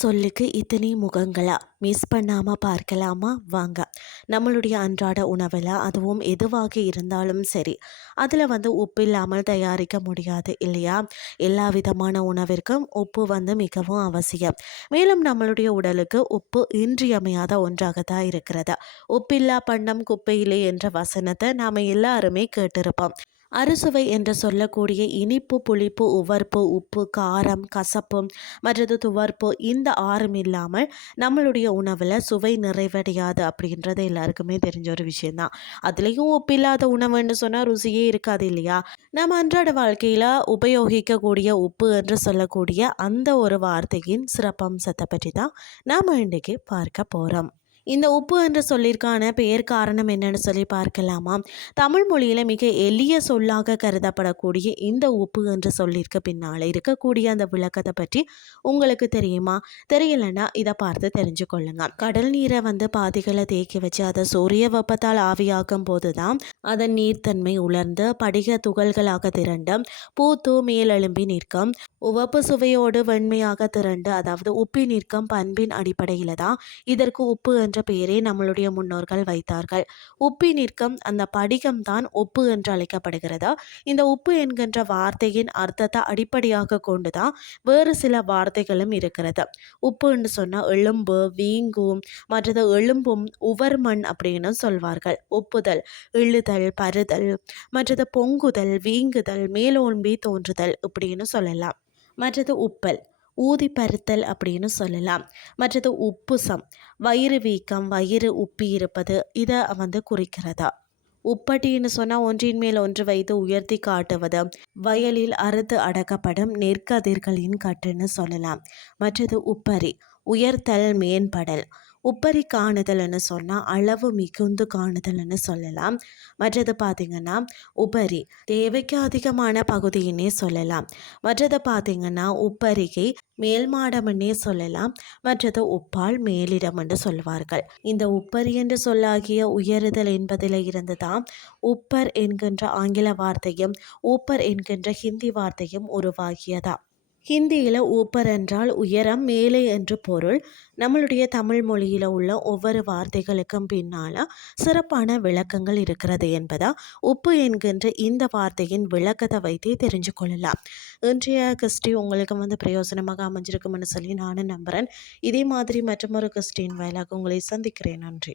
சொல்லுக்கு இத்தனை முகங்களா? மிஸ் பண்ணாமல் பார்க்கலாமா? வாங்க. நம்மளுடைய அன்றாட உணவில் அதுவும் எதுவாக இருந்தாலும் சரி, அதில் உப்பு இல்லாமல் தயாரிக்க முடியாது இல்லையா? எல்லா விதமான உணவிற்கும் உப்பு மிகவும் அவசியம். மேலும் நம்மளுடைய உடலுக்கு உப்பு இன்றியமையாத ஒன்றாக தான் இருக்கிறது. உப்பில்லா பண்டம் குப்பையிலே என்ற வசனத்தை நாம் எல்லாருமே கேட்டிருப்போம். அறுசுவை என்று சொல்லக்கூடிய இனிப்பு, புளிப்பு, உவர்ப்பு, உப்பு, காரம், கசப்பு மற்றது துவர்ப்பு, இந்த ஆறும் இல்லாமல் நம்மளுடைய உணவில் சுவை நிறைவடையாது அப்படின்றது எல்லாருக்குமே தெரிஞ்ச ஒரு விஷயந்தான். அதுலேயும் உப்பு இல்லாத உணவுன்னு சொன்னால் ருசியே இருக்காது இல்லையா? நம்ம அன்றாட வாழ்க்கையில் உபயோகிக்கக்கூடிய உப்பு என்று சொல்லக்கூடிய அந்த ஒரு வார்த்தையின் சிறப்பம்சத்தை பற்றி தான் நாம் இன்றைக்கி பார்க்க போகிறோம். இந்த உப்பு என்று சொல்லியிருக்கான பெயர் காரணம் என்னன்னு சொல்லி பார்க்கலாமா? தமிழ் மொழியில் மிக எளிய சொல்லாக கருதப்படக்கூடிய இந்த உப்பு என்று சொல்லியிருக்க பின்னால் இருக்கக்கூடிய அந்த விளக்கத்தை பற்றி உங்களுக்கு தெரியுமா? தெரியலைன்னா இதை பார்த்து தெரிஞ்சுக்கொள்ளுங்க. கடல் நீரை பாதிகளை தேக்கி வச்சு அதை சூரிய வெப்பத்தால் ஆவியாக்கும் போது தான் அதன் நீர்த்தன்மை உலர்ந்து படிக துகள்களாக திரண்டு பூத்து மேலெழும்பி நிற்கும். உவப்பு சுவையோடு வெண்மையாக திரண்டு, அதாவது உப்பி நிற்கும் பண்பின் அடிப்படையில் தான் இதற்கு உப்பு என்ற பெயரை நம்மளுடைய முன்னோர்கள் வைத்தார்கள். உப்பி நிற்கும் அந்த படிகம் தான் உப்பு என்று அழைக்கப்படுகிறது. இந்த உப்பு என்கின்ற வார்த்தையின் அர்த்தத்தை அடிப்படையாக கொண்டுதான் வேறு சில வார்த்தைகளும் இருக்கிறது. உப்புன்னு சொன்னால் எலும்பு, வீங்கும், மற்றது எலும்பும் உவர்மண் அப்படின்னு சொல்வார்கள். உப்புதல், இழுதல், பருதல், மற்றது பொங்குதல், வீங்குதல், மேலோன்பி தோன்றுதல் இப்படின்னு சொல்லலாம். மற்றது உப்பல், ஊதி பருத்தல் அப்படின்னு சொல்லலாம். மற்றது உப்புசம், வயிறு வீக்கம், வயிறு உப்பி இருப்பது, இதை குறிக்கிறதா. உப்பட்டின்னு சொன்னால் ஒன்றின் மேல் ஒன்று வைத்து உயர்த்தி காட்டுவது, வயலில் அறுத்து அடக்கப்படும் நெற்கதிர்களின் கட்டுன்னு சொல்லலாம். மற்றது உப்பரி, உயர்த்தல், மேம்படல். உப்பரி காணுதல்னு சொன்னால் அளவு மிகுந்து காணுதல்னு சொல்லலாம். மற்றது பார்த்திங்கன்னா உபரி, தேவைக்கு அதிகமான பகுதியினே சொல்லலாம். மற்றது பார்த்திங்கன்னா உப்பரிகை, மேல் மாடம்னே சொல்லலாம். மற்றது உப்பால் மேலிடம் என்று சொல்வார்கள். இந்த உப்பரி என்று சொல்லாகிய உயருதல் என்பதில் இருந்து தான் உப்பர் என்கின்ற ஆங்கில வார்த்தையும் ஊப்பர் என்கின்ற ஹிந்தி வார்த்தையும் உருவாகியதா. ஹிந்தியில் ஊப்பர் என்றால் உயரம், மேலே என்று பொருள். நம்மளுடைய தமிழ் மொழியில் உள்ள ஒவ்வொரு வார்த்தைகளுக்கும் பின்னால் சிறப்பான விளக்கங்கள் இருக்கிறது என்பதா உப்பு என்கின்ற இந்த வார்த்தையின் விளக்கத்தை வைத்தே தெரிஞ்சு கொள்ளலாம். இன்றைய கிறிஸ்டி உங்களுக்கு பிரயோஜனமாக அமைஞ்சிருக்கும்னு சொல்லி நானும் நம்புகிறேன். இதே மாதிரி மற்றொரு கிறிஸ்டின் வாயிலாக உங்களை சந்திக்கிறேன். நன்றி.